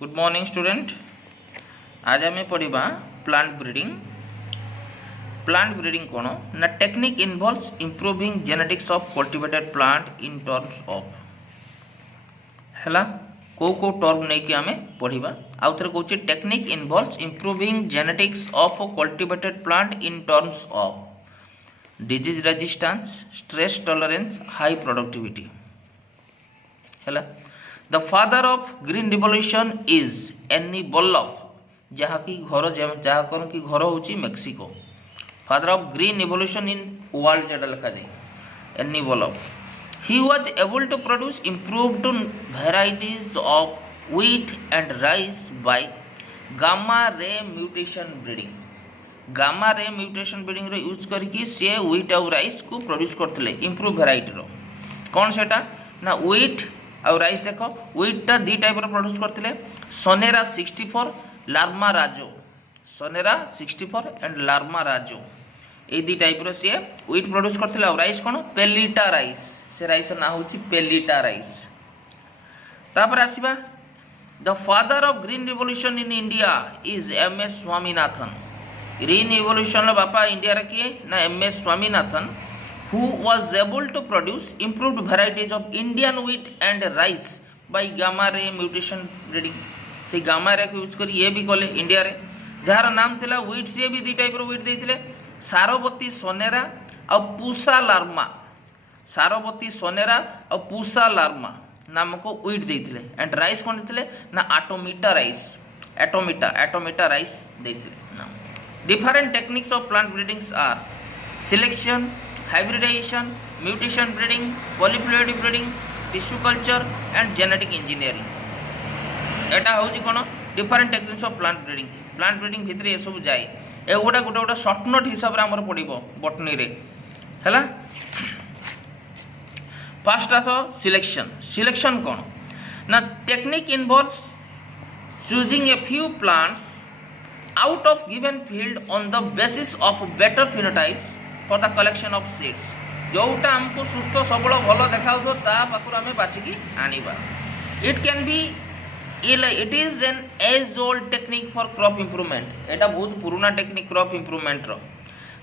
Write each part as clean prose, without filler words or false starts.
Good morning student. आज आम पढ़ा प्लांट ब्रीडिंग। प्लांट ब्रीडिंग कौन ना technique involves improving genetics of cultivated plant in terms of हैला को टर्म नहीं कि आम पढ़ा आउ थे कौन technique involves improving genetics of cultivated plant in terms of disease resistance stress tolerance high productivity हैला। The father of green revolution is एनी बल्लभ जहाँ की घर जहाँ कौन कि घर हूँ Mexico. Father of green revolution in world जेटा लिखा जाए एनी बल्लभ। He was able to produce improved varieties of wheat and rice by gamma ray mutation breeding. Gamma ray mutation breeding row use करके सी व्हीट और राइस को produce करते improve variety रो कौन सेटा ना व्हीट और राइस। देख व्हीटा दी टाइप प्रोड्यूस करते सोनेरा 64 लार्मा राजो। सोनेरा 64 एंड लार्मा राजो ये दी टाइप सी व्हीट प्रोड्यूस करते और राइस कौन पेलिटा राइस। से राइस ना हूँ पेलिटा राइस। तापर आसवा the father of green revolution in India is M S. Swaminathan. Green revolution बापा इंडिया रे किए ना M S. Swaminathan who was able to produce improved varieties of Indian wheat and rice by gamma ray mutation breeding। से gamma ray को use कर ये भी कले इंडिया रे जार नाम थिला व्हीट से भी दी टाइप रो व्हीट देथिले सारवती सोनेरा और पूसा लार्मा। सारवती सोनेरा और पूसा लार्मा नाम को व्हीट देथिले एंड राइस कोन देथिले ना एटोमिटा राइस। एटोमिटा राइस देथिले नाम। Different techniques of plant breedings are selection, hybridization, mutation breeding, polyploid breeding, tissue culture and genetic engineering। एटा होची कोन different techniques of plant breeding. Plant breeding भितर ये सब जाए ए गोटा गोटा गोटा शॉर्ट नोट हिसाब रे हमर पडिबो बॉटनी रे हैला। फर्स्ट आसो सिलेक्शन। सिलेक्शन कोन ना technique involves choosing a few plants out of given field on the basis of better phenotypes for the collection of seeds. जोटा हमको सुस्थ सबल भल देखा ता पाखर आम बाछिकी आनिबा। It can be it is an age old technique for crop improvement. एटा बहुत पुराना टेक्निक क्रॉप इम्प्रूवमेंट रो।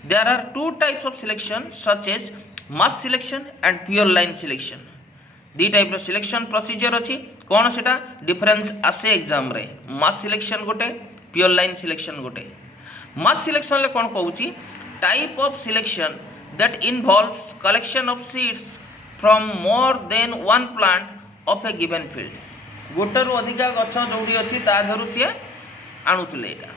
There are two types of selection such as mass selection and pure line selection. The type row selection procedure अछि कोन सेटा difference आसे exam रे। मास selection गोटे pure line selection गोटे। मास सिलेक्शन ले कोन कहूची type of selection that involves collection of seeds from more than one plant of a given field। गोटे रु अधिका गछ जोड़ी अच्छी ता धरू सी आणुले एटा।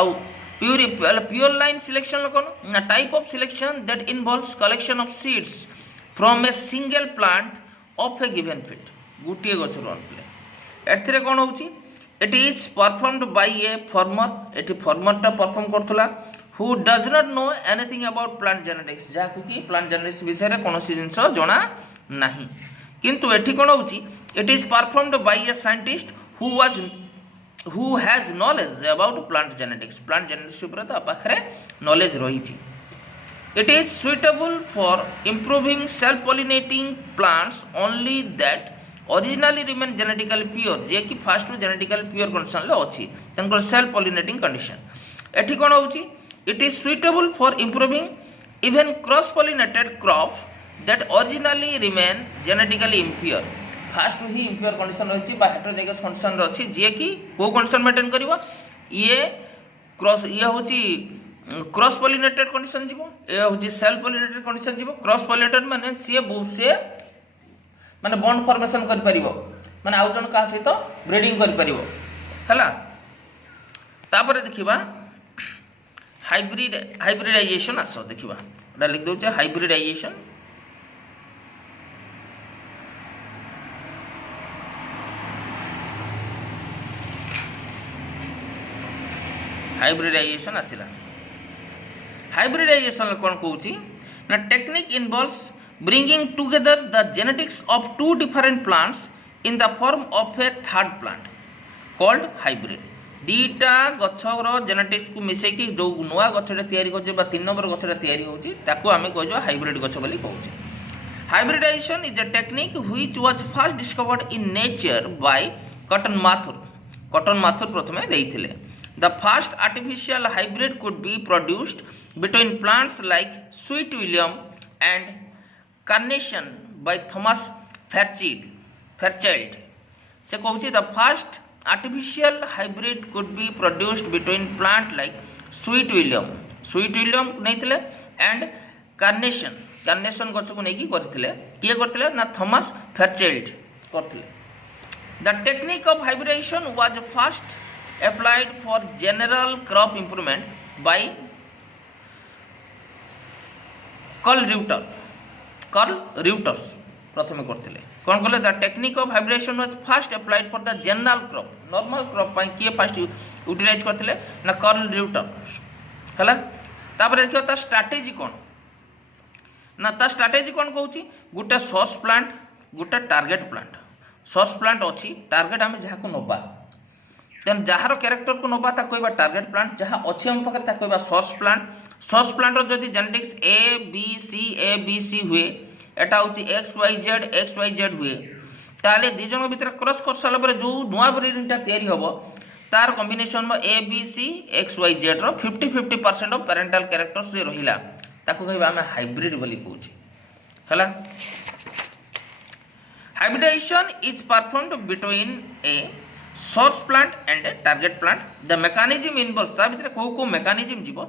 आउ प्योर लाइन सिलेक्शन कौन ना type of selection that involves collection of seeds from a single plant of a given field. गोटे गछ रु आणुले एथिरे कोन होची it is performed by a farmer. एटी फार्मर टा परफॉर्म करथला who does not know anything about plant genetics। जहाँ कि प्लांट जेनेटिक्स विषय रे कौन सी जिनस जना नहीं किंतु एठी कोन होची it is performed by a scientist who has knowledge about plant genetics। Plant genetics ऊपर ता पाखरे नॉलेज रही। It is suitable for improving self pollinating plants only that originally remain genetically pure. जे कि फास्ट जेनेटिकली प्योर कंडीशन ले अछि तंकर self pollinating condition. एठी कोन होची it is suitable for improving even cross pollinated crop that originally remain genetically impure। फास्ट ही impure condition रही हेटेरोजाइगस कंडीशन रही जे कि को कंडीशन मेंटेन करिवो ये क्रॉस ये होची क्रॉस पॉलिनेटेड कंडीशन जीवो ए होची सेल्फ पॉलिनेटेड कंडीशन जीवो। क्रॉस पॉलिनेटेड माने से माने बॉन्ड फॉर्मेशन कर परिवो माने आउ जन का सहित ब्रीडिंग कर परिवो हैला। तापर देखिबा हाइब्रिडाइजेशन आस देखा एटा लिख दे हाइब्रिडाइजेशन। हाइब्रिडाइजेशन आसिला। हाइब्रिडाइजेशन कौन कहूची ना technique involves bringing together the genetics of two different plants in the form of a third plant called hybrid. दीटा गछर जेनेटिक्स को मिसेकी जो नुआ गछटा तैयारी करछे बा 3 नंबर गछटा तैयारी होची ताको आमे कहजो हाइब्रिड गछ बोली कहउछे। Hybridization is a technique which was first discovered in nature by Cotton Mather. Cotton Mather प्रथमे देइथिले। The first artificial hybrid could be produced between plants like sweet William and carnation by Thomas Fairchild. से कहूँ the first artificial hybrid could be produced between plant like sweet William नहीं and carnation गछ को नहीं किए करते ना Thomas Fairchild करते। The technique of hybridization was first applied for general crop improvement by Karl Reuters प्रथमे करते कौन कले। The technique of hybridization was first applied for the general crop normal crop किए फर्स्ट यूटिलाइज करते ना Karl रिउटर्स है। तापर देखिए ता स्ट्रैटेजी कौन ना ता स्ट्रैटेजी कौन कहूँ गोटे सोर्स प्लांट गोटे टार्गेट प्लांट। सोर्स प्लांट अच्छी टार्गेट आम जहाँ को नवा देन जार क्यारेक्टर को नवा ता कहवा टार्गेट प्लांट जहाँ अच्छी आम पाखे ता कहवा सोर्स प्लांट। सोर्स प्लांट जदि जेनेटिक्स ए बी सी हुए एटा हूँ एक्स वाई जेड हुए ताले दी जन भितर क्रॉस कर सारा जो नुआ ब्रीडिंगटा तैयारी हम तार कॉम्बिनेशन में A B C X Y Z रो 50% ऑफ पेरेंटल कैरेक्टर से रहिला ताको कहबा हमें हाइब्रिड बोली कहूची हला। Hybridization is performed between a source plant and a target plant. The mechanism involve ता भितर को मेकानिज्म जीवो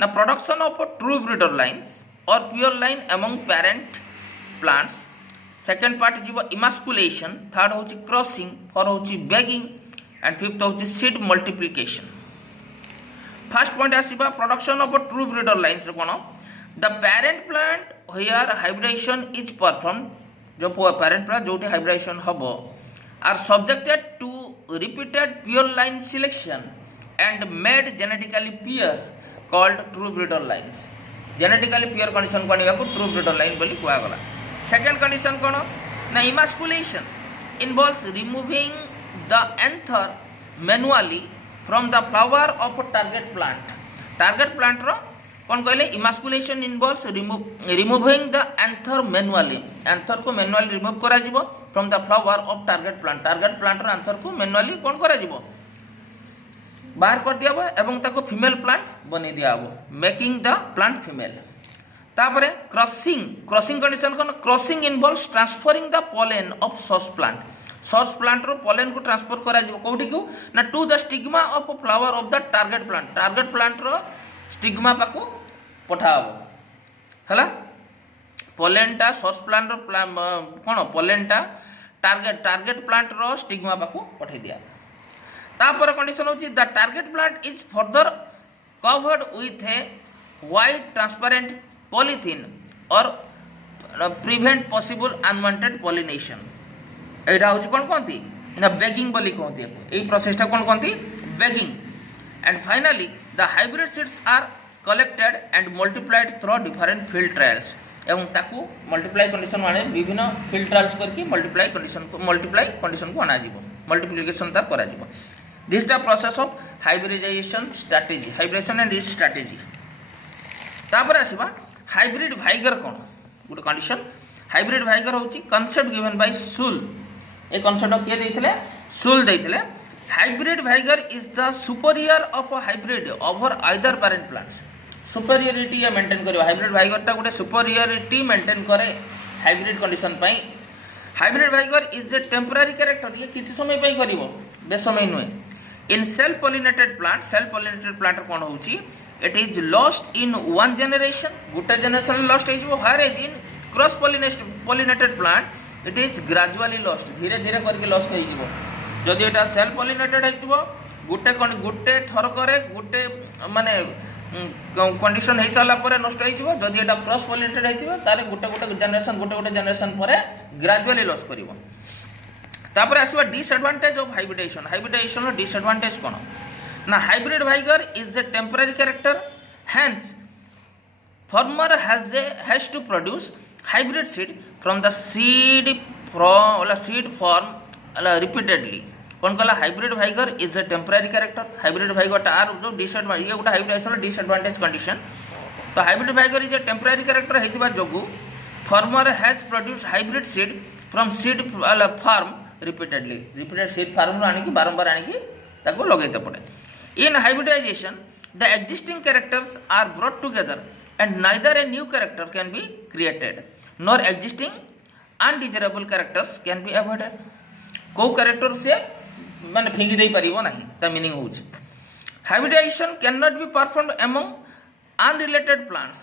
ना production of true breeder lines और pure line among parent plants. Second part जीवो इमास्कुलेशन। थर्ड होची क्रॉसिंग। फोर होची bagging and fifth होची सीड मल्टीप्लिकेशन। फर्स्ट पॉइंट आसीबा production of true breeder lines रो कोन the parent plant here hybridization is perform जो parent plant जोटी hybridization हबो are subjected to repeated pure line selection and made genetically pure called true breeder lines. Genetically pure condition को आनिबा को true breeder line बोली कुआ गला। Second condition कोन ना emasculation involves removing the anther manually from the flower of target plant. Target plant रो कौन कहले emasculation involves removing the anther manually. Anther को मैनुअली रिमूव करा जिवो from the flower of target plant. Target plant रो anther को manually कौन करा जिवो बाहर कर दिया एवं ताको फीमेल प्लांट बनी दिया मेकिंग द प्लांट फीमेल। तापरे क्रॉसिंग कंडीशन कोन crossing involves transferring the pollen of source plant. Source plant रो पोलेन को ट्रांसफर करा जिवो कोठी को ना to the stigma of flower of the target plant. Target plant रो स्टिग्मा पाको पठाबो हला। पोलेनटा सोर्स प्लांट रो कोन पोलेनटा टारगेट प्लांट रो स्टिग्मा पाको पठै दिया। तापर कंडीशन होची the target plant is further covered with A white transparent polythene और प्रिवेंट पॉसिबल अनवांटेड पॉलिनेशन। एटा होची कोन कोंती ना बेगिंग बोली कोंती एई प्रोसेसटा कोन कोंती bagging. And finally the hybrid seeds are collected and multiplied through different field trials एवं ताकू मल्टीप्लाई कंडीशन माने विभिन्न फील्ड ट्रायल्स करके मल्टीप्लाई कंडीशन को आना जीवो मल्टीप्लिकेशन ता करा जीवो। This the process of hybridization strategy hybridization and its strategy. तापर आसीबा हाइब्रिड वाइगर कोन गुड कंडीशन। हाइब्रिड वाइगर होची कांसेप्ट गिवन बाय सुल। ए कांसेप्ट के देथिले सुल देथिले। Hybrid vigour is the superior of hybrid over either parent plants. Superiority या maintain करियो हाइब्रिड वाइगर ता गुटे सुपीरियरिटी मेंटेन करे हाइब्रिड कंडीशन पई। Hybrid vigour is the temporary character ये किछि समय पई करिवो बे समय नुए। इन सेल्फ पॉलिनेटेड प्लांट कोन होची it is lost in one generation गोटे जनरेशन लॉस्ट हो हायर as in cross pollinated plant it is gradually lost धीरे धीरे करके लॉस्ट हो। जदि एटा सेल्फ पॉलिनेटेड होइतबो गोटे थरकरे गोटे माने कंडीशन हो सारा पर नष्ट हो। जदि एटा क्रॉस पॉलिनेटेड होइतबो तारे गोटे जनरेशन पर ग्रेजुअली लॉस करिवो। तापर आसीबा डिसएडवांटेज ऑफ हाइब्रिडेशन। हाइब्रिडेशन रो डिसएडवांटेज कोन ना hybrid vigour is a temporary character hence farmer has to produce hybrid seed from the seed form repeatedly। कौन कहला hybrid vigour is a temporary character. Hybrid vigour तार जो disadvantage ये गोटा hybridization disadvantage condition. तो hybrid vigour is a temporary character हेतिबा जोगु farmer has produce hybrid seed from seed farm repeated seed farm आनी बारंबार आनी ताको लगेते पड़े। In hybridization the existing characters are brought together and neither a new character can be created nor existing undesirable characters can be avoided. को character से माने फिंगी दे परिबो नाही ता मीनिंग होउछ hybridization can not be performed among unrelated plants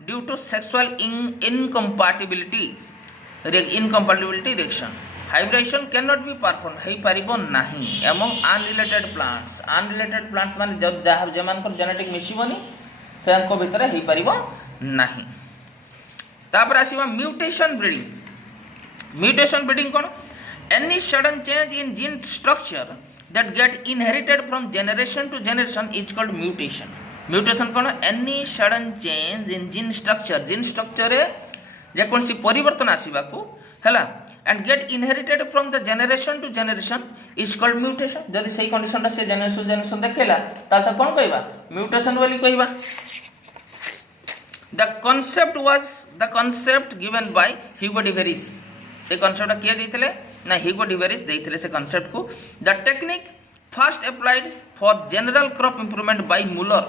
due to sexual incompatibility reaction. Hybridization can not be perform हो पारिबो नाही अमंग अनरिलेटेड प्लांट्स माने जब जहाँ जेमानकर जेनेटिक मिसिबनी सेनको भितर हो पारिबो नाही। तापर आसीबा म्यूटेशन ब्रीडिंग कोन any sudden change in gene structure that get inherited from generation to generation is called mutation. Mutation कोन any sudden change in gene structure रे जेकोसी परिवर्तन आसीबा को हला and get inherited from the generation to generation is called mutation. जदि सही condition ता से जनरेशन देखेला ता कोन कहबा म्यूटेशन बोली कहबा। The concept given by Hugo de Vries से concept किए देथिले ना Hugo de Vries देथिले से concept को। The technique first applied for general crop improvement by Muller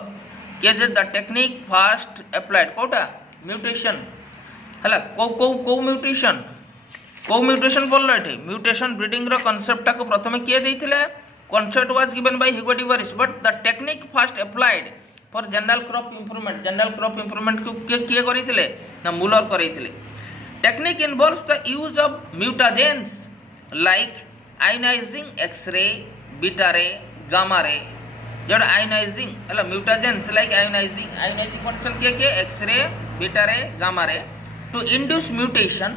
के द टेक्निक फर्स्ट अप्लाइड कोटा म्यूटेशन हला को म्यूटेशन बोललो एठी म्यूटेशन ब्रीडिंग रो कांसेप्ट को प्रथमे किए देथिले concept was given by Hugo de Vries but the technique first applied for general crop improvement को किए करिथिले ना मुलर करिथिले। Technique involves the use of mutagens like ionizing X ray beta ray gamma ray जड ionizing हला mutagens like ionizing condition के X ray beta ray gamma ray to induce mutation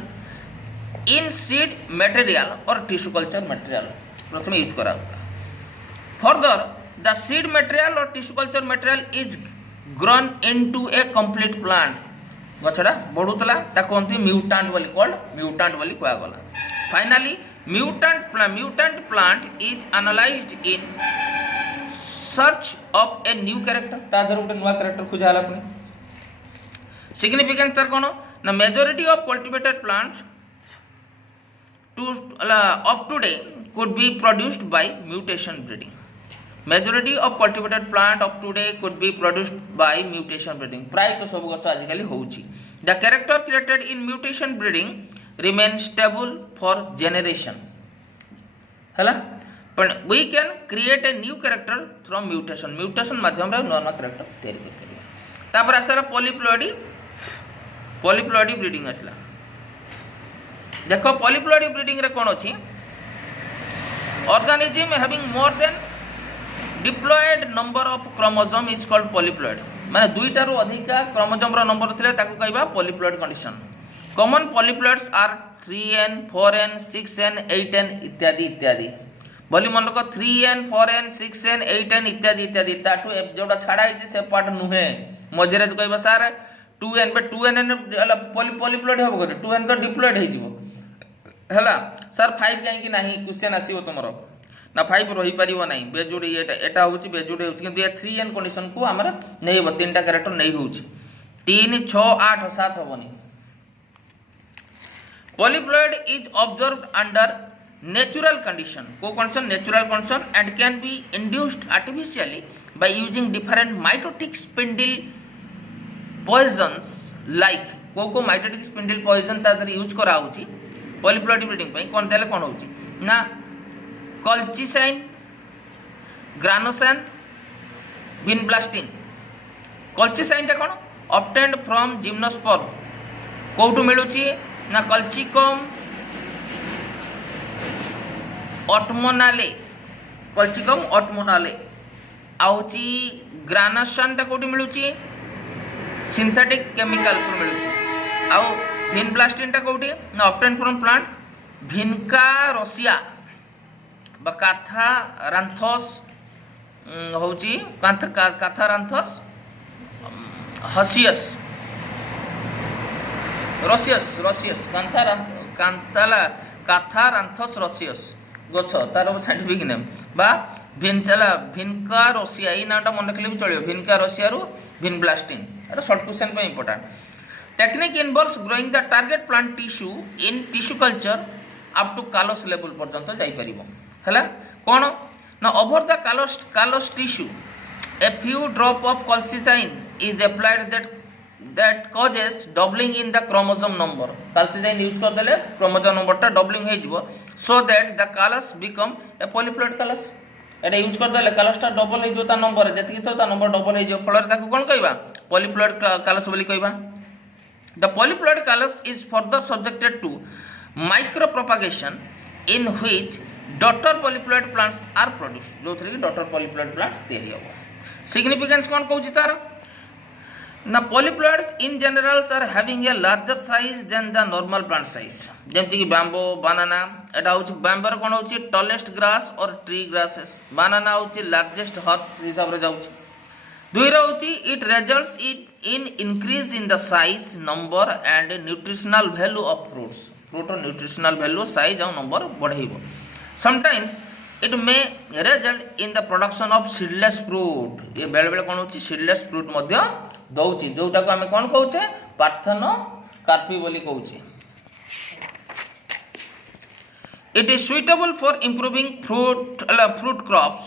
in seed material और tissue culture material प्रथम use करा। Further the seed material और tissue culture material is grown into a complete plant गछड़ा बढ़ुतला ताको अंति mutant बोली कहया गला। Finally mutant plant is analysed in search of A new character ता दर उटे नुवा कैरेक्टर खोजाला पुनी। सिग्निफिकेंस तर कोन ना majority of cultivated plants of today could be produced by mutation breeding. Majority of cultivated plant of today could be produced by mutation breeding. प्राय तो सब गछ आजिकली होउची। The character created in mutation breeding remain stable for generation. हला पण we can create a new character from mutation माध्यम रे नया कैरेक्टर तैयार कर परिबा। तापर आसला पॉलीप्लॉइडी ब्रीडिंग असला। देखो पॉलीप्लॉइडी ब्रीडिंग रे कोन अछि organism having more than diploid number of chromosome is called polyploid माने दुईटा रो अधिका क्रोमोसोम रो नंबर थिले ताको कहबा polyploid condition. Common polyploids are 3n 4n 6n 8n इत्यादि बोली मन को 3n 4n 6n 8n इत्यादि ताटू जोडा छाडा हिचे से पार्ट नुहे मजरे तो कहबा सर 2n बे 2n पॉलीप्लॉइड हो गरे 2n तो डिप्लॉयड हे जीवो हला सर 5 जाई कि नाही क्वेश्चन आसीबो तमरो ना 5 रही परिबो नाही बेजुडी एटा होउची बेजुडी होउची किंतु 3n कंडीशन को हमरा नै हो तीनटा कैरेक्टर नै होउची 3 6 8 7 होबनी। Polyploid is observed under natural condition को condition natural condition and can be induced artificially by using different mitotic spindle poisons like को माइटोटिक स्पिंडल पॉइजन तादर यूज करा होउची पॉलीप्लॉइडी ब्रीडिंग पई कोन देले कोन होउची ना कल्चिसाइन ग्रानोसान विनब्लास्टिन। कल्चिसाइन ता कोन ऑब्टेन्ड फ्रॉम जिम्नोस्पर्म कोठु मिलुची ना कल्चिकम ऑटमोनाले आउची ग्रानोसान ता कोठु मिलुची सिंथेटिक केमिकल्स मिलुची आउ विनब्लास्टिन ता कोठी ना ऑब्टेन फ्रॉम प्लांट भिनका रोसिया बा काथारांथस होउची काथारांथस हसियस रोसियस काथारांथस रोसियस गछ तार साइंटिफिक नेम बा भिनका रोसिया ई नामटा मन रखले भी चलियो भिनका रोसिया रु विनब्लास्टिन एटा शॉर्ट क्वेश्चन पे important. Technique involves growing the target plant tissue in tissue culture up to callus level पर्यंत जाई परिबो हला कोन Now over the callous tissue, a few drop of colchicine is applied that causes doubling in the chromosome number. Colchicine use कर देले chromosome number टा doubling हो जिवो, so that the callus become a polyploid callus. Etah use कर देले callus टा double हो जो ता नंबर जति तो ता नंबर double हो जो फलर ताको कोन कहबा polyploid callus बोली कहबा. The polyploid callus is further subjected to micropropagation in which daughter polyploid plants are produced. जो थ्री daughter polyploid plants तैयारी हो. Significance कौन कहूची तार ना polyploids in general are having a larger size than the normal plant size. जेमति कि bamboo, banana एटा होची bamboo कोन होची tallest grass or tree grasses. Banana होची largest herbs हिसाब रे जाउची. दुईरा होची it results in increase in the size, number and nutritional value of fruits. Fruit or nutritional value, size और number बढ़ाइबो. Sometimes it may result in the production of seedless fruit. ये बेले बेले कौन होची seedless fruit मध्य दौची जोटा को हमें कौन कहूचे पार्थेनोकार्पी बोली कहूचे. It is suitable for improving fruit crops.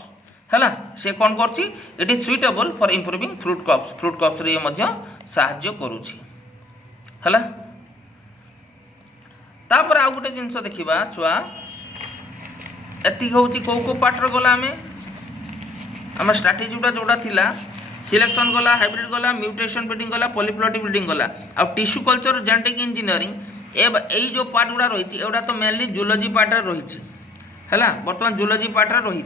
हैला से कौन करची it is suitable for improving fruit crops रे मध्य सहाय्य करूची. हैला तापर आ गुटे जिंस देखिबा छुआ एति होची को पार्ट रे गला हम स्ट्रैटेजी जोड़ा थिला सिलेक्शन गला हाइब्रिड गला म्यूटेशन ब्रीडिंग गला पॉलीप्लॉइड ब्रीडिंग गला आ टिश्यू कल्चर जेनेटिक इंजीनियरिंग ए जो पार्ट गुड़ा रही एवडा तो मेनली जूलॉजी पार्ट रे रही हैला वर्तमान जूलॉजी पार्ट रे रही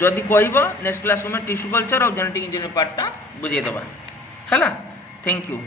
जदि कहबो नेक्स्ट क्लास में टिश्यू कल्चर और जेनेटिक इंजीनियरिंग पार्ट टा बुझे दबा हैला. Thank you.